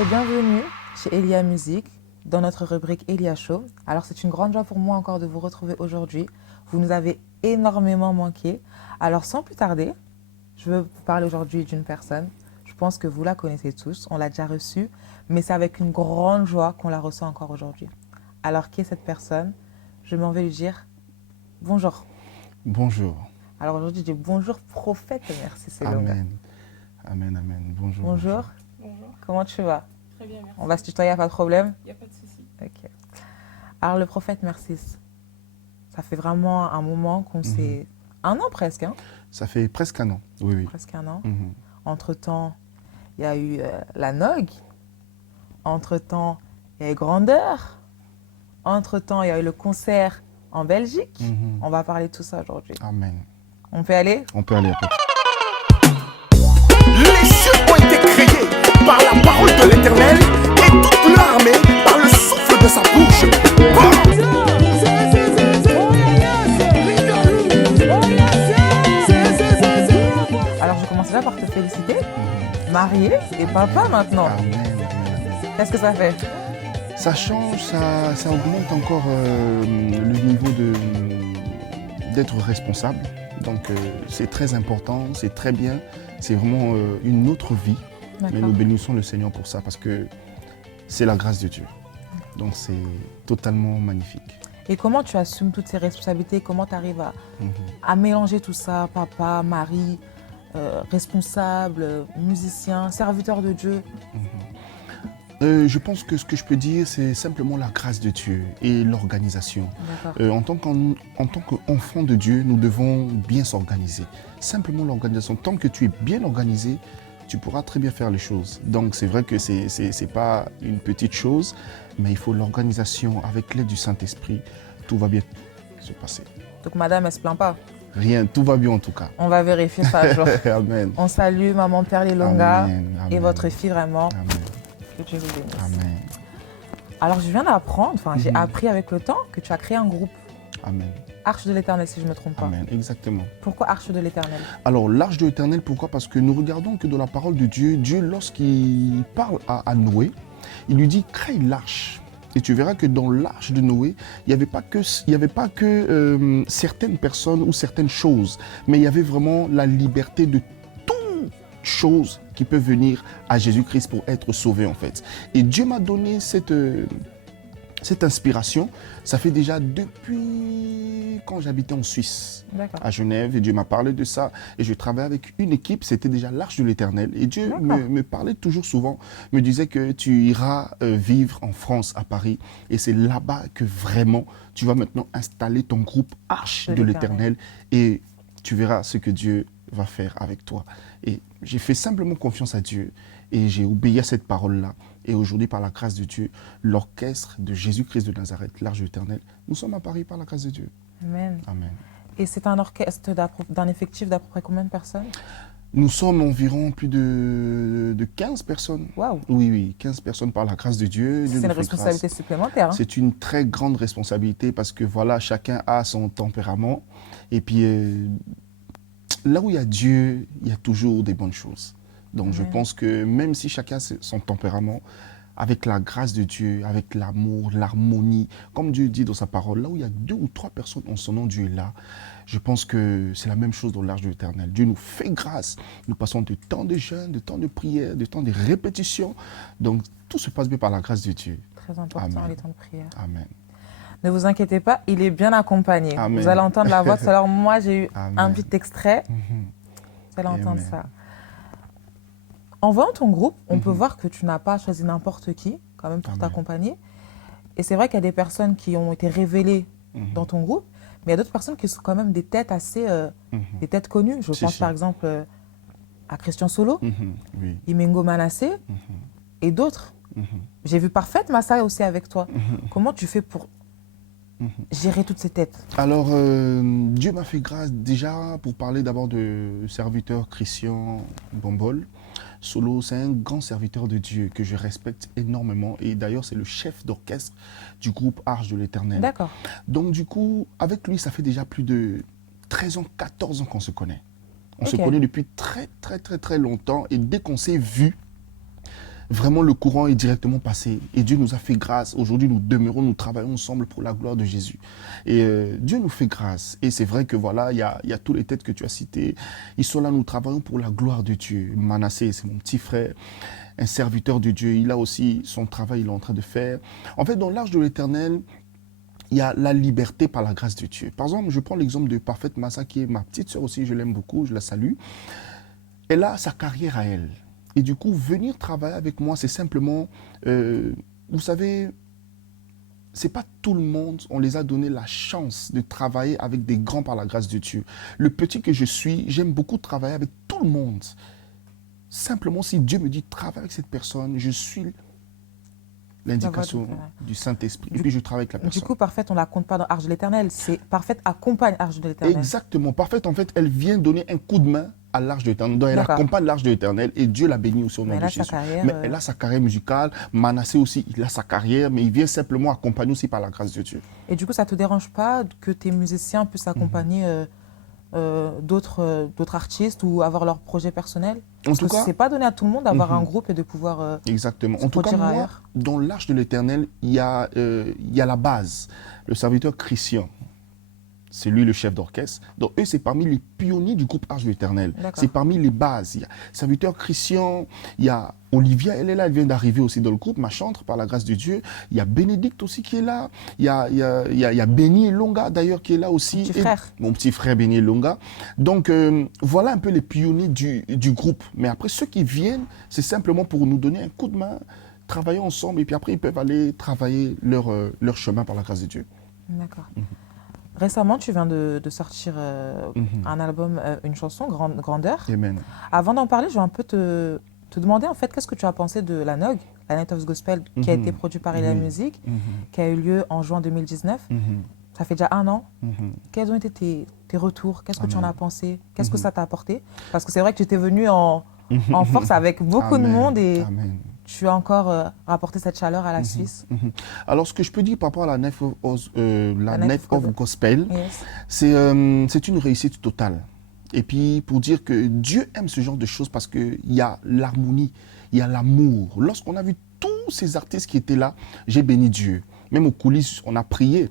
et bienvenue chez Elia Music, dans notre rubrique Elia Show. Alors c'est une grande joie pour moi encore de vous retrouver aujourd'hui. Vous nous avez énormément manqué. Alors sans plus tarder, je veux vous parler aujourd'hui d'une personne. Je pense que vous la connaissez tous, on l'a déjà reçue, mais c'est avec une grande joie qu'on la reçoit encore aujourd'hui. Alors qui est cette personne? Je m'en vais lui dire bonjour. Bonjour. Alors aujourd'hui je dis bonjour prophète, merci Selonga. Amen. Amen, amen. Bonjour. Bonjour. Bonjour. Comment tu vas? Très bien, merci. On va se tutoyer, pas de problème? Il n'y a pas de souci. Ok. Alors le prophète Mercis, ça fait vraiment un moment qu'on s'est... Un an presque, hein? Ça fait presque un an. Oui, oui. Presque un an. Mhm. Entre-temps, il y a eu la Nogue. Entre-temps, il y a eu Grandeur. Entre-temps, il y a eu le concert en Belgique. Mhm. On va parler de tout ça aujourd'hui. Amen. On peut aller? On peut aller après. Les cieux ont été créés par la parole de l'Éternel et toute leur armée par le souffle de sa bouche. Alors je commence déjà par te féliciter. Marié et papa maintenant. Amen, amen, amen. Qu'est-ce que ça fait? Ça change, ça augmente encore le niveau d'être responsable. Donc c'est très important, c'est très bien. C'est vraiment une autre vie. Mais D'accord. nous bénissons le Seigneur pour ça parce que c'est la grâce de Dieu. Donc c'est totalement magnifique. Et comment tu assumes toutes ces responsabilités? Comment tu arrives Mhm. à mélanger tout ça? Papa, mari, responsable, musicien, serviteur de Dieu. Je pense que ce que je peux dire, c'est simplement la grâce de Dieu et l'organisation. D'accord. En tant qu'enfant de Dieu, nous devons bien s'organiser. Simplement l'organisation. Tant que tu es bien organisé, tu pourras très bien faire les choses. Donc c'est vrai que c'est pas une petite chose, mais il faut l'organisation avec l'aide du Saint-Esprit. Tout va bien se passer. Donc madame, elle se plaint pas. Rien, tout va bien en tout cas. On va vérifier ça un jour. Amen. On salue maman Perle Longa Amen, amen. et votre fille vraiment. Amen. Que Dieu vous bénisse. Amen. Alors je viens d'apprendre, enfin j'ai Mhm. appris avec le temps que tu as créé un groupe. Amen. Arche de l'Éternel si je ne me trompe pas. Amen. Exactement. Pourquoi Arche de l'Éternel? Alors, l'arche de l'Éternel, pourquoi? Parce que nous regardons que dans la parole de Dieu, Dieu, lorsqu'il parle à Noé, il lui dit, crée l'arche. Et tu verras que dans l'arche de Noé, il n'y avait pas que certaines personnes ou certaines choses, mais il y avait vraiment la liberté de toute chose qui peut venir à Jésus-Christ pour être sauvé, en fait. Et Dieu m'a donné cette inspiration, ça fait déjà depuis quand j'habitais en Suisse, D'accord. à Genève, et Dieu m'a parlé de ça. Et je travaillais avec une équipe, c'était déjà l'Arche de l'Éternel. Et Dieu me parlait toujours souvent, me disait que tu iras vivre en France, à Paris. Et c'est là-bas que vraiment tu vas maintenant installer ton groupe Arche de l'Éternel. Et tu verras ce que Dieu va faire avec toi. Et j'ai fait simplement confiance à Dieu. Et j'ai obéi à cette parole-là. Et aujourd'hui, par la grâce de Dieu, l'orchestre de Jésus-Christ de Nazareth, l'Arche de l'Éternel, nous sommes à Paris par la grâce de Dieu. Amen. Amen. Et c'est un orchestre d'un effectif d'à peu près combien de personnes? Nous sommes environ plus de 15 personnes. Waouh. Oui, oui, 15 personnes par la grâce de Dieu. Dieu C'est une nous fait responsabilité grâce. supplémentaire. Hein? C'est une très grande responsabilité parce que voilà, chacun a son tempérament. Et puis, là où il y a Dieu, il y a toujours des bonnes choses. Donc, je pense que même si chacun a son tempérament, avec la grâce de Dieu, avec l'amour, l'harmonie, comme Dieu dit dans sa parole, là où il y a 2 ou 3 personnes en son nom, Dieu est là. Je pense que c'est la même chose dans l'Arche de l'Éternel. Dieu nous fait grâce. Nous passons de temps de jeûne, de temps de prière, de temps de répétition. Donc, tout se passe bien par la grâce de Dieu. Très important, Amen. les temps de prière. Amen. Ne vous inquiétez pas, il est bien accompagné. Amen. Vous allez entendre la voix. Alors moi, j'ai eu Amen. un petit extrait. Mhm. Vous allez entendre Amen. ça. En voyant ton groupe, on peut voir que tu n'as pas choisi n'importe qui, quand même, pour Amen. t'accompagner. Et c'est vrai qu'il y a des personnes qui ont été révélées dans ton groupe, mais il y a d'autres personnes qui sont quand même des têtes assez, des têtes connues. Je Si, pense si. par exemple à Christian Solo, Mhm. Oui. Imengo Manasseh et d'autres. J'ai vu Parfaite Massa aussi avec toi. Comment tu fais pour gérer toutes ces têtes? Alors, Dieu m'a fait grâce déjà pour parler d'abord de serviteur Christian Bombol. Solo, c'est un grand serviteur de Dieu que je respecte énormément. Et d'ailleurs, c'est le chef d'orchestre du groupe Arche de l'Éternel. D'accord. Donc, du coup, avec lui, ça fait déjà plus de 13 ans, 14 ans qu'on se connaît. On se Ok. connaît depuis très, très, très, très longtemps. Et dès qu'on s'est vu, vraiment le courant est directement passé. Et Dieu nous a fait grâce. Aujourd'hui, nous demeurons, nous travaillons ensemble pour la gloire de Jésus. Et Dieu nous fait grâce. Et c'est vrai que voilà, il y a tous les têtes que tu as citées. Ils sont là, nous travaillons pour la gloire de Dieu. Manassé, c'est mon petit frère, un serviteur de Dieu. Il a aussi son travail, il est en train de faire. En fait, dans l'Arche de l'Éternel, il y a la liberté par la grâce de Dieu. Par exemple, je prends l'exemple de Parfaite Massa, qui est ma petite sœur aussi, je l'aime beaucoup, je la salue. Elle a sa carrière à elle. Et du coup, venir travailler avec moi, c'est simplement, vous savez, c'est pas tout le monde, on les a donné la chance de travailler avec des grands par la grâce de Dieu. Le petit que je suis, j'aime beaucoup travailler avec tout le monde. Simplement, si Dieu me dit travaille avec cette personne, je suis l'indication du Saint-Esprit. Et puis je travaille avec la personne. Du coup, Parfaite, on ne la compte pas dans Arche de l'Éternel. C'est Parfaite accompagne Arche de l'Éternel. Exactement. Parfaite, en fait, elle vient donner un coup de main à l'Arche de l'Éternel. Donc, elle accompagne l'Arche de l'Éternel et Dieu la bénit aussi au nom de Jésus. Mais elle a sa carrière musicale. Manassé aussi, il a sa carrière, mais il vient simplement accompagner aussi par la grâce de Dieu. Et du coup, ça ne te dérange pas que tes musiciens puissent accompagner d'autres artistes ou avoir leur projet personnel? Parce que ce n'est pas donné à tout le monde d'avoir un groupe et de pouvoir exactement. En tout cas, moi, dans l'Arche de l'Éternel, il y a la base, le serviteur Christian. C'est lui le chef d'orchestre. Donc eux, c'est parmi les pionniers du groupe Arche de l'Éternel. C'est parmi les bases. Il y a serviteur Christian, il y a Olivia, elle est là, elle vient d'arriver aussi dans le groupe, ma chantre, par la grâce de Dieu. Il y a Bénédicte aussi qui est là. Il y a Béni Longa d'ailleurs qui est là aussi. Mon petit frère Béni Longa. Donc voilà un peu les pionniers du groupe. Mais après, ceux qui viennent, c'est simplement pour nous donner un coup de main, travailler ensemble et puis après, ils peuvent aller travailler leur chemin par la grâce de Dieu. D'accord. Récemment, tu viens de sortir un album, une chanson, Grandeur. Amen. Avant d'en parler, je vais un peu te demander, en fait, qu'est-ce que tu as pensé de la NOG, la Night of Gospel, qui a été produite par Elia Music, qui a eu lieu en juin 2019. Ça fait déjà 1 an. Quels ont été tes retours? Qu'est-ce que tu en as pensé? Qu'est-ce que ça t'a apporté? Parce que c'est vrai que tu étais venu en force avec beaucoup de monde et tu as encore rapporté cette chaleur à la Suisse. Alors, ce que je peux dire par rapport à la Night of Gospel, c'est une réussite totale. Et puis, pour dire que Dieu aime ce genre de choses parce qu'il y a l'harmonie, il y a l'amour. Lorsqu'on a vu tous ces artistes qui étaient là, j'ai béni Dieu. Même aux coulisses, on a prié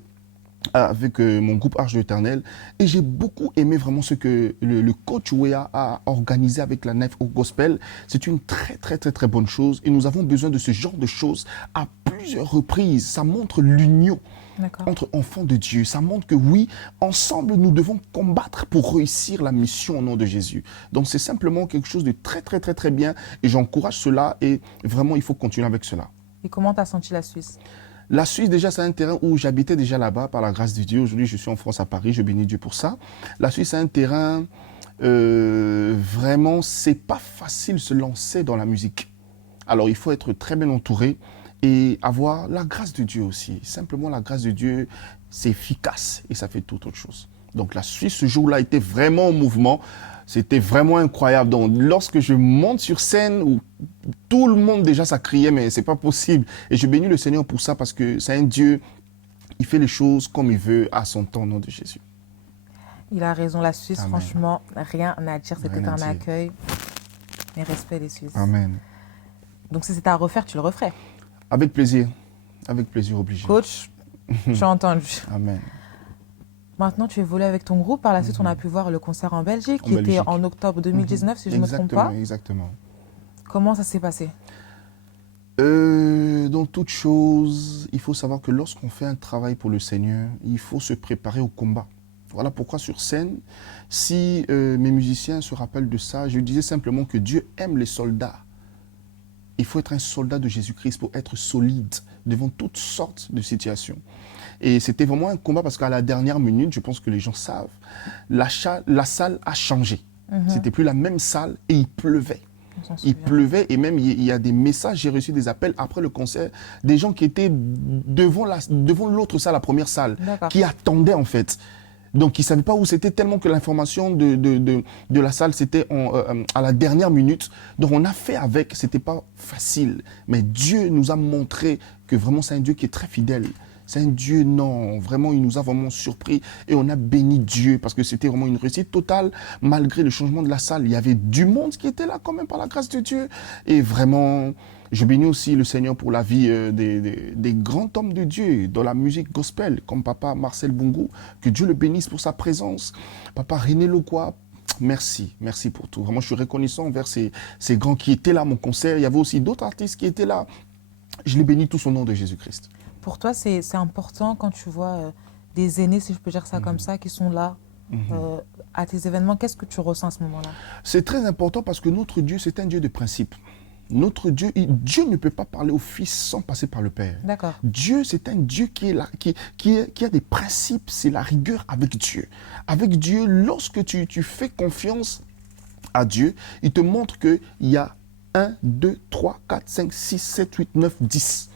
avec mon groupe Arche de l'Éternel. Et j'ai beaucoup aimé vraiment ce que le coach Wea a organisé avec la Night of Gospel. C'est une très bonne chose. Et nous avons besoin de ce genre de choses à plusieurs reprises. Ça montre l'union entre enfants de Dieu. Ça montre que oui, ensemble, nous devons combattre pour réussir la mission au nom de Jésus. Donc, c'est simplement quelque chose de très bien. Et j'encourage cela. Et vraiment, il faut continuer avec cela. Et comment tu as senti la Suisse? La Suisse, déjà, c'est un terrain où j'habitais déjà là-bas, par la grâce de Dieu. Aujourd'hui, je suis en France, à Paris. Je bénis Dieu pour ça. La Suisse, c'est un terrain, vraiment, c'est pas facile de se lancer dans la musique. Alors, il faut être très bien entouré et avoir la grâce de Dieu aussi. Simplement, la grâce de Dieu, c'est efficace et ça fait toute autre chose. Donc, la Suisse, ce jour-là, était vraiment en mouvement. C'était vraiment incroyable. Donc, lorsque je monte sur scène, où tout le monde déjà ça criait, mais c'est pas possible. Et je bénis le Seigneur pour ça parce que c'est un Dieu, il fait les choses comme il veut à son temps au nom de Jésus. Il a raison, la Suisse, Amen. Franchement, rien à dire. C'était un accueil. Mes respects des Suisses. Amen. Donc, si c'était à refaire, tu le referais? Avec plaisir obligé. Coach, tu as entendu. Amen. Maintenant, tu évolues avec ton groupe. Par la suite, on a pu voir le concert en Belgique, qui était en octobre 2019, si je ne me trompe pas. Exactement. Comment ça s'est passé? Dans toute chose, il faut savoir que lorsqu'on fait un travail pour le Seigneur, il faut se préparer au combat. Voilà pourquoi sur scène, si mes musiciens se rappellent de ça, je disais simplement que Dieu aime les soldats. Il faut être un soldat de Jésus-Christ pour être solide devant toutes sortes de situations. Et c'était vraiment un combat parce qu'à la dernière minute, je pense que les gens savent, la salle a changé. C'était plus la même salle et il pleuvait. Il pleuvait et même il y a des messages, j'ai reçu des appels après le concert, des gens qui étaient devant l'autre salle, la première salle, qui attendaient en fait. Donc, ils ne savaient pas où c'était tellement que l'information de la salle, c'était à la dernière minute. Donc, on a fait avec, ce n'était pas facile. Mais Dieu nous a montré que vraiment, c'est un Dieu qui est très fidèle. C'est un Dieu, non. Vraiment, il nous a vraiment surpris et on a béni Dieu parce que c'était vraiment une réussite totale. Malgré le changement de la salle, il y avait du monde qui était là quand même par la grâce de Dieu. Et vraiment, je bénis aussi le Seigneur pour la vie des grands hommes de Dieu dans la musique gospel, comme papa Marcel Bungu. Que Dieu le bénisse pour sa présence. Papa René Lokwa. Merci, merci pour tout. Vraiment, je suis reconnaissant envers ces grands qui étaient là à mon concert. Il y avait aussi d'autres artistes qui étaient là. Je les bénis tous au nom de Jésus-Christ. Pour toi, c'est important quand tu vois des aînés, si je peux dire ça comme ça, qui sont là à tes événements. Qu'est-ce que tu ressens à ce moment-là? C'est très important parce que notre Dieu, c'est un Dieu de principe. Notre Dieu, Dieu ne peut pas parler au Fils sans passer par le Père. D'accord. Dieu, c'est un Dieu qui est là, qui a des principes, c'est la rigueur avec Dieu. Avec Dieu, lorsque tu fais confiance à Dieu, il te montre qu'il y a 1, 2, 3, 4, 5, 6, 7, 8, 9, 10.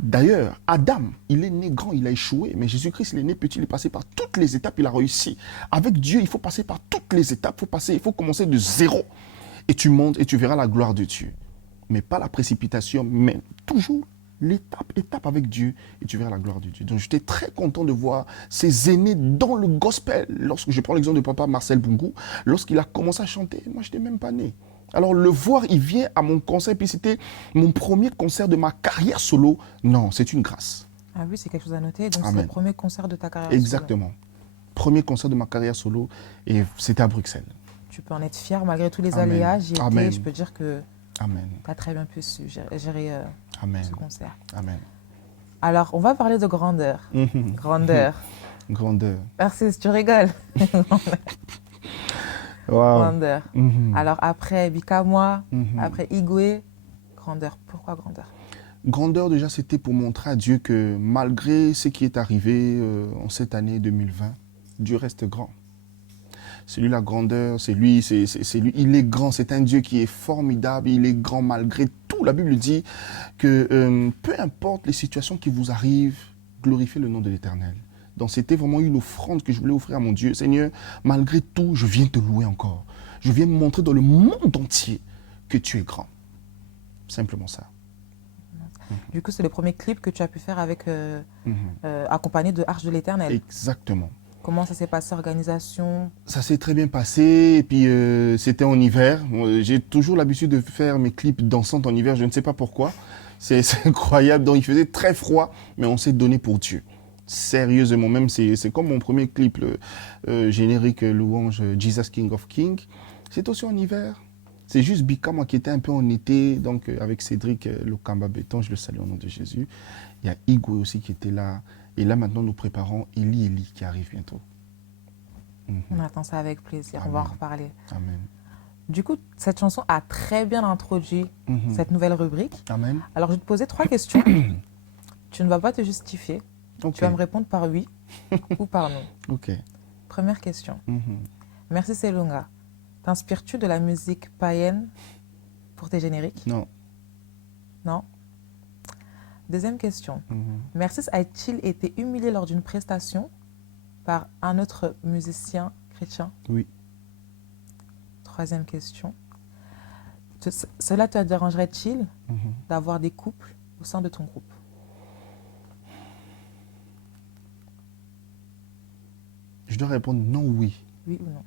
D'ailleurs, Adam, il est né grand, il a échoué, mais Jésus-Christ, il est né petit, il est passé par toutes les étapes, il a réussi. Avec Dieu, il faut passer par toutes les étapes, il faut commencer de zéro. Et tu montes et tu verras la gloire de Dieu. Mais pas la précipitation, mais toujours étape avec Dieu et tu verras la gloire de Dieu. Donc j'étais très content de voir ces aînés dans le gospel. Lorsque je prends l'exemple de papa Marcel Bungu, lorsqu'il a commencé à chanter, moi je n'étais même pas né. Alors le voir, il vient à mon concert, puis c'était mon premier concert de ma carrière solo. Non, c'est une grâce. Ah oui, c'est quelque chose à noter. Donc Amen. c'est le premier concert de ta carrière. Exactement. Premier concert de ma carrière solo et c'était à Bruxelles. Tu peux en être fier malgré tous les Amen. aléas. J'y étais, Amen. je peux dire que Amen. tu as très bien pu gérer Amen. ce concert. Amen. Alors, on va parler de grandeur. Grandeur. Grandeur. Merci, tu rigoles. Wow. Grandeur. Alors, après Bikamoa, après Igwe, grandeur. Pourquoi grandeur? Grandeur, déjà, c'était pour montrer à Dieu que malgré ce qui est arrivé en cette année 2020, Dieu reste grand. C'est lui la grandeur, c'est lui, il est grand, c'est un Dieu qui est formidable, il est grand malgré tout. La Bible dit que peu importe les situations qui vous arrivent, glorifiez le nom de l'Éternel. Donc c'était vraiment une offrande que je voulais offrir à mon Dieu. Seigneur, malgré tout, je viens te louer encore. Je viens me montrer dans le monde entier que tu es grand. Simplement ça. Du coup, c'est le premier clip que tu as pu faire avec, accompagné de Arche de l'Éternel. Exactement. Comment ça s'est passé, organisation? Ça s'est très bien passé et puis c'était en hiver. J'ai toujours l'habitude de faire mes clips dansantes en hiver, je ne sais pas pourquoi. C'est incroyable, donc il faisait très froid, mais on s'est donné pour Dieu. Sérieusement, même c'est comme mon premier clip, le générique louange Jesus King of King. C'est aussi en hiver. C'est juste Bikamoa qui était un peu en été, donc avec Cédric Lokamba Béton, je le salue au nom de Jésus. Il y a Igwe aussi qui était là. Et là, maintenant, nous préparons Eli qui arrive bientôt. On attend ça avec plaisir. Amen. On va en reparler. Amen. Du coup, cette chanson a très bien introduit cette nouvelle rubrique. Amen. Alors, je vais te poser 3 questions. Tu ne vas pas te justifier. Ok. Tu vas me répondre par oui ou par non. Ok. Première question. Merci Selunga. T'inspires-tu de la musique païenne pour tes génériques? Non. Non. Deuxième question. Merci a-t-il été humilié lors d'une prestation par un autre musicien chrétien? Oui. Troisième question. Cela te dérangerait-il d'avoir des couples au sein de ton groupe? Je dois répondre non ou oui. Oui ou non?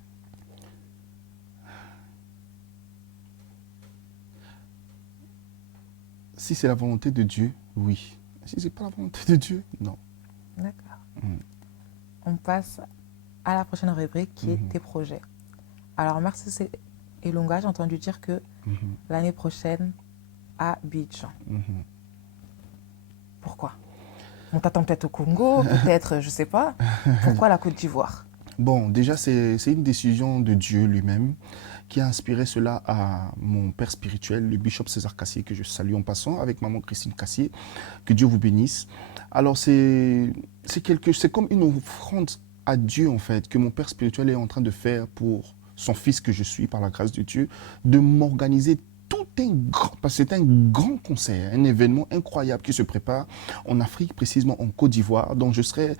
Si c'est la volonté de Dieu, oui. Si c'est pas la volonté de Dieu, non. D'accord. On passe à la prochaine rubrique qui est tes projets. Alors, merci Elunga, j'ai entendu dire que l'année prochaine, à Abidjan. Pourquoi? On t'attend peut-être au Congo, peut-être, je ne sais pas. Pourquoi la Côte d'Ivoire? Bon, déjà, c'est une décision de Dieu lui-même qui a inspiré cela à mon père spirituel, le bishop César Cassier, que je salue en passant, avec maman Christine Cassier. Que Dieu vous bénisse. Alors, c'est comme une offrande à Dieu, en fait, que mon père spirituel est en train de faire pour son fils que je suis, par la grâce de Dieu, de m'organiser tout parce que c'est un grand concert, un événement incroyable qui se prépare en Afrique, précisément en Côte d'Ivoire. Donc, je serai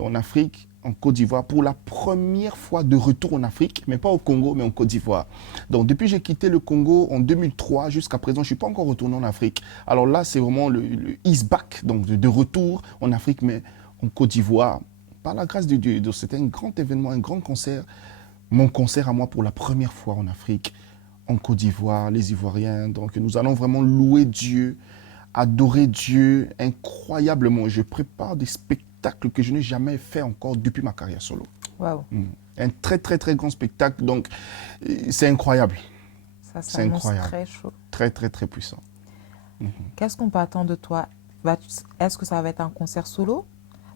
en Afrique en Côte d'Ivoire pour la première fois de retour en Afrique, mais pas au Congo, mais en Côte d'Ivoire. Donc depuis que j'ai quitté le Congo en 2003 jusqu'à présent, je ne suis pas encore retourné en Afrique. Alors là, c'est vraiment le ease back, donc de retour en Afrique, mais en Côte d'Ivoire. Par la grâce de Dieu, c'était un grand événement, un grand concert. Mon concert à moi pour la première fois en Afrique, en Côte d'Ivoire, les Ivoiriens. Donc nous allons vraiment louer Dieu, adorer Dieu incroyablement. Je prépare des spectacles que je n'ai jamais fait encore depuis ma carrière solo. Waouh. Un très très très grand spectacle, donc c'est incroyable. Ça C'est s'annonce incroyable. très chaud. Très très très puissant. Qu'est-ce qu'on peut attendre de toi? Est-ce que ça va être un concert solo?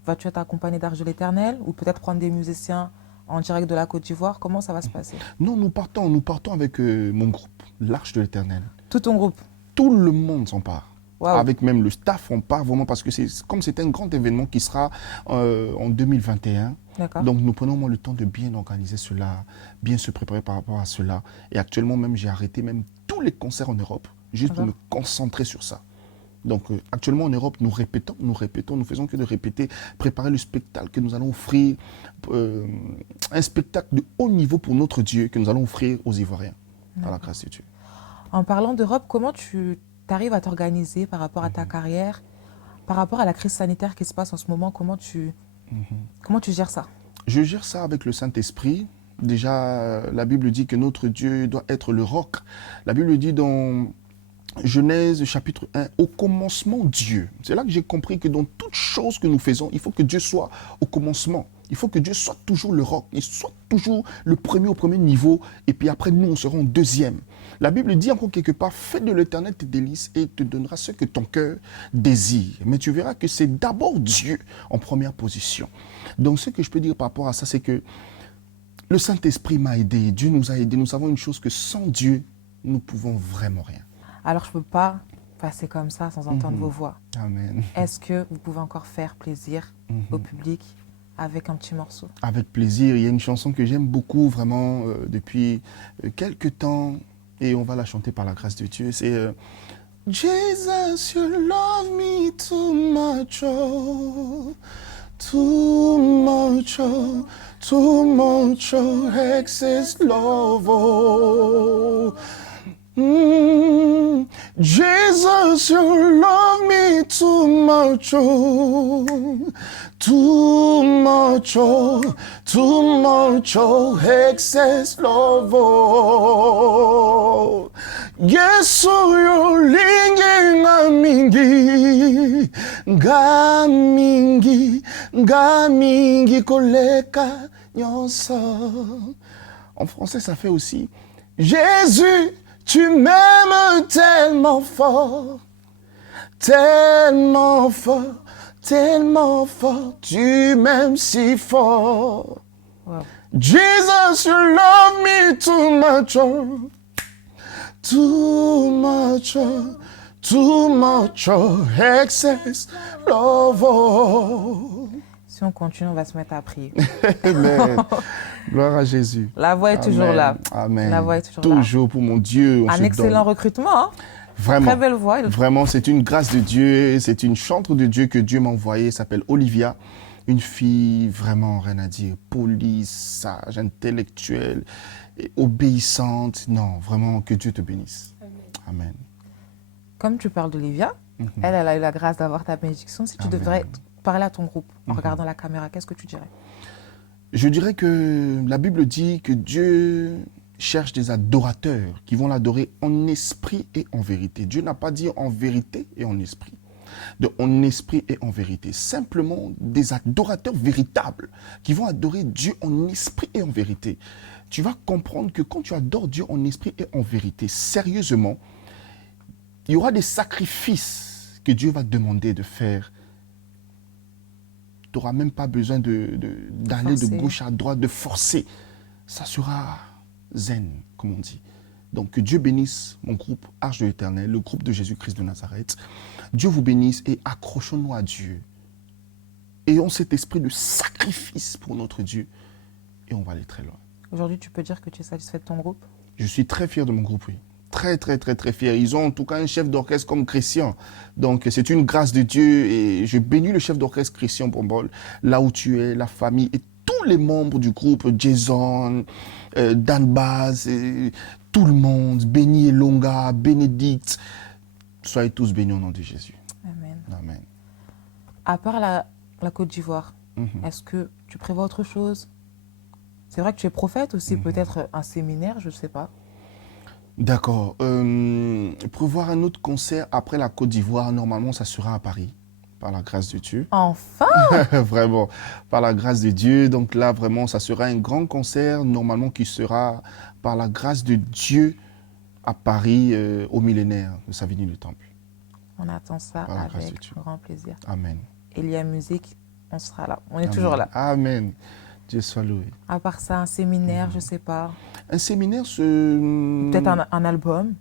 Vas-tu être accompagné d'Arche de l'Éternel? Ou peut-être prendre des musiciens en direct de la Côte d'Ivoire? Comment ça va se passer? Non, nous partons avec mon groupe, l'Arche de l'Éternel. Tout ton groupe? Tout le monde s'en part. Waouh. Avec même le staff, on part vraiment parce que comme c'est un grand événement qui sera en 2021. D'accord. Donc nous prenons le temps de bien organiser cela, bien se préparer par rapport à cela. Et actuellement même, j'ai arrêté même tous les concerts en Europe, juste pour me concentrer sur ça. Donc actuellement en Europe, nous répétons, nous faisons que de répéter, préparer le spectacle que nous allons offrir, un spectacle de haut niveau pour notre Dieu que nous allons offrir aux Ivoiriens, par la grâce de Dieu. En parlant d'Europe, comment tu arrives à t'organiser par rapport à ta carrière, par rapport à la crise sanitaire qui se passe en ce moment? Comment tu gères ça? Je gère ça avec le Saint-Esprit. Déjà, la Bible dit que notre Dieu doit être le roc. La Bible dit dans Genèse chapitre 1, au commencement Dieu. C'est là que j'ai compris que dans toute chose que nous faisons, il faut que Dieu soit au commencement. Il faut que Dieu soit toujours le roc, il soit toujours le premier au premier niveau, et puis après nous, on sera en deuxième. La Bible dit encore quelque part, fais de l'Éternel tes délices et il te donnera ce que ton cœur désire. Mais tu verras que c'est d'abord Dieu en première position. Donc ce que je peux dire par rapport à ça, c'est que le Saint-Esprit m'a aidé, Dieu nous a aidés. Nous savons une chose, que sans Dieu, nous ne pouvons vraiment rien. Alors, je ne peux pas passer comme ça sans entendre vos voix. Amen. Est-ce que vous pouvez encore faire plaisir au public avec un petit morceau? Avec plaisir. Il y a une chanson que j'aime beaucoup, vraiment, depuis quelques temps, et on va la chanter par la grâce de Dieu. C'est Jesus, you love me too much, oh, too much, oh, too much, oh, excess love, oh. Jesus, you love me too much, oh, too much, oh, too much, oh, excess love, oh. Yes, so you're lingering gamingi koleka nyonso. En français, ça fait aussi Jésus, tu m'aimes tellement fort, tellement fort, tellement fort, tu m'aimes si fort. Wow. Jesus, you love me too much, oh, too much, oh, too much, oh, excess love, oh. Si on continue, on va se mettre à prier. Amen. Gloire à Jésus. La voix est Amen. toujours là. Amen. La voix est toujours là. Toujours pour mon Dieu. Un excellent recrutement, hein? Vraiment. Très belle voix. Vraiment, c'est une grâce de Dieu. C'est une chantre de Dieu que Dieu m'a envoyée. Elle s'appelle Olivia. Une fille vraiment, rien à dire, polie, sage, intellectuelle, et obéissante. Non, vraiment, que Dieu te bénisse. Amen. Comme tu parles d'Olivia, elle a eu la grâce d'avoir ta bénédiction. Si tu devrais parler à ton groupe en regardant la caméra, qu'est-ce que tu dirais? Je dirais que la Bible dit que Dieu cherche des adorateurs qui vont l'adorer en esprit et en vérité. Dieu n'a pas dit en vérité et en esprit. En esprit et en vérité. Simplement des adorateurs véritables qui vont adorer Dieu en esprit et en vérité. Tu vas comprendre que quand tu adores Dieu en esprit et en vérité, sérieusement, il y aura des sacrifices que Dieu va demander de faire. Tu n'auras même pas besoin d'aller de gauche à droite, de forcer. Ça sera zen, comme on dit. Donc, que Dieu bénisse mon groupe Arche de l'Éternel, le groupe de Jésus-Christ de Nazareth. Dieu vous bénisse et accrochons-nous à Dieu. Ayons cet esprit de sacrifice pour notre Dieu et on va aller très loin. Aujourd'hui, tu peux dire que tu es satisfait de ton groupe? Je suis très fier de mon groupe, oui. Très, très, très, très fier. Ils ont en tout cas un chef d'orchestre comme Christian. Donc, c'est une grâce de Dieu et je bénis le chef d'orchestre Christian Bombol, là où tu es, la famille et tous les membres du groupe, Jason, Dan Baz, tout le monde, Benny Elonga, Bénédicte, soyez tous bénis au nom de Jésus. Amen. Amen. À part la Côte d'Ivoire, Mhm. est-ce que tu prévois autre chose? C'est vrai que tu es prophète aussi, peut-être un séminaire, je ne sais pas. D'accord. Prévoir un autre concert après la Côte d'Ivoire, normalement, ça sera à Paris, par la grâce de Dieu. Enfin! Vraiment, par la grâce de Dieu. Donc là, vraiment, ça sera un grand concert, normalement, qui sera, par la grâce de Dieu, à Paris, au millénaire de Savigny le Temple. On attend ça Par la grâce avec de Dieu. grand plaisir. Amen. Elia Musique, on sera là. On est Amen. toujours là. Amen. Dieu soit loué. À part ça, un séminaire, je ne sais pas. Un séminaire, Peut-être un album.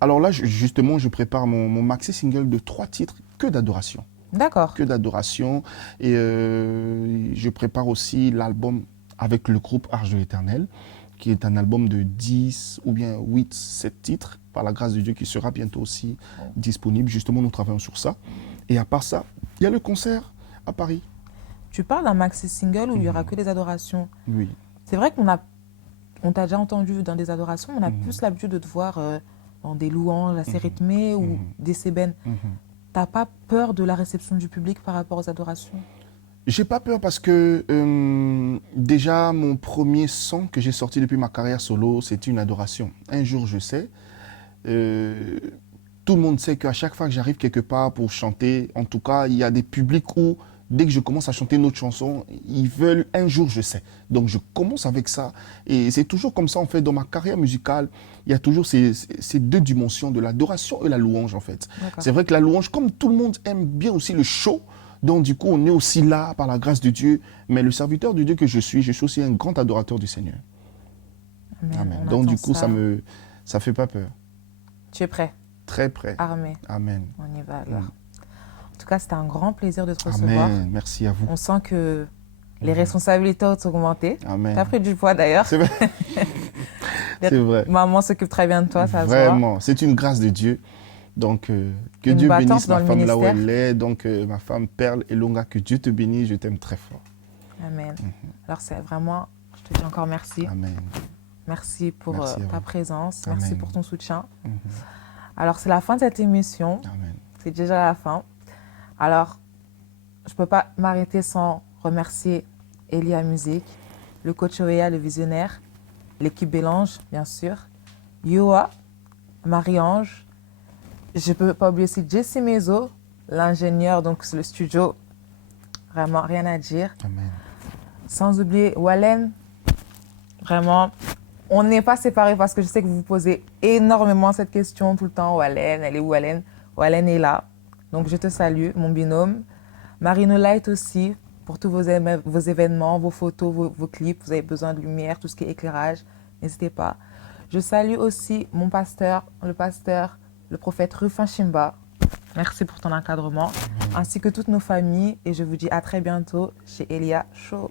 Alors là, justement, je prépare mon maxi single de 3 titres que d'adoration. D'accord. Que d'adoration. Et je prépare aussi l'album avec le groupe Arche de l'Éternel, qui est un album de 10 ou bien 8, 7 titres, par la grâce de Dieu, qui sera bientôt aussi disponible. Justement, nous travaillons sur ça. Et à part ça, il y a le concert à Paris. Tu parles d'un maxi single où il n'y aura que des adorations. Oui. C'est vrai qu'on t'a déjà entendu dans des adorations, on a plus l'habitude de te voir dans des louanges assez rythmées ou des sébènes. T'as pas peur de la réception du public par rapport aux adorations? J'ai pas peur parce que déjà, mon premier son que j'ai sorti depuis ma carrière solo, c'était une adoration. Un jour, je sais, tout le monde sait qu'à chaque fois que j'arrive quelque part pour chanter, en tout cas, il y a des publics où, dès que je commence à chanter une autre chanson, ils veulent un jour, je sais. Donc, je commence avec ça. Et c'est toujours comme ça, en fait, dans ma carrière musicale, il y a toujours ces deux dimensions de l'adoration et la louange, en fait. D'accord. C'est vrai que la louange, comme tout le monde aime bien aussi le show, donc du coup, on est aussi là par la grâce de Dieu. Mais le serviteur de Dieu que je suis aussi un grand adorateur du Seigneur. Amen. Amen. On Donc attend du coup, ça fait pas peur. Tu es prêt? Très prêt. Armé. Amen. On y va alors. En tout cas, c'était un grand plaisir de te recevoir. Amen. Merci à vous. On sent que les responsabilités ont augmenté. Amen. Tu as pris du poids d'ailleurs. C'est vrai. C'est vrai. Maman s'occupe très bien de toi, ça se voit. Vraiment, c'est une grâce de Dieu. Donc, que Une Dieu battante bénisse dans ma le femme là où ministère. elle est. Donc, ma femme Perle Elonga, que Dieu te bénisse, je t'aime très fort. Amen. Alors, c'est vraiment, je te dis encore merci. Amen. Merci pour Merci à ta vous. présence. Amen. Merci pour ton soutien. Alors, c'est la fin de cette émission. Amen. C'est déjà la fin. Alors, je ne peux pas m'arrêter sans remercier Elia Musique, le coach Oea, le visionnaire, l'équipe Bélange, bien sûr, Yoa, Marie-Ange. Je ne peux pas oublier aussi Jesse Mezo, l'ingénieur, donc c'est le studio. Vraiment, rien à dire. Amen. Sans oublier Wallen. Vraiment, on n'est pas séparés parce que je sais que vous vous posez énormément cette question tout le temps. Wallen, elle est où Wallen? Wallen est là. Donc je te salue, mon binôme. Marino Light aussi, pour tous vos événements, vos photos, vos clips. Vous avez besoin de lumière, tout ce qui est éclairage. N'hésitez pas. Je salue aussi mon pasteur, le prophète Rufin Shimba. Merci pour ton encadrement, ainsi que toutes nos familles. Et je vous dis à très bientôt chez Elia Show.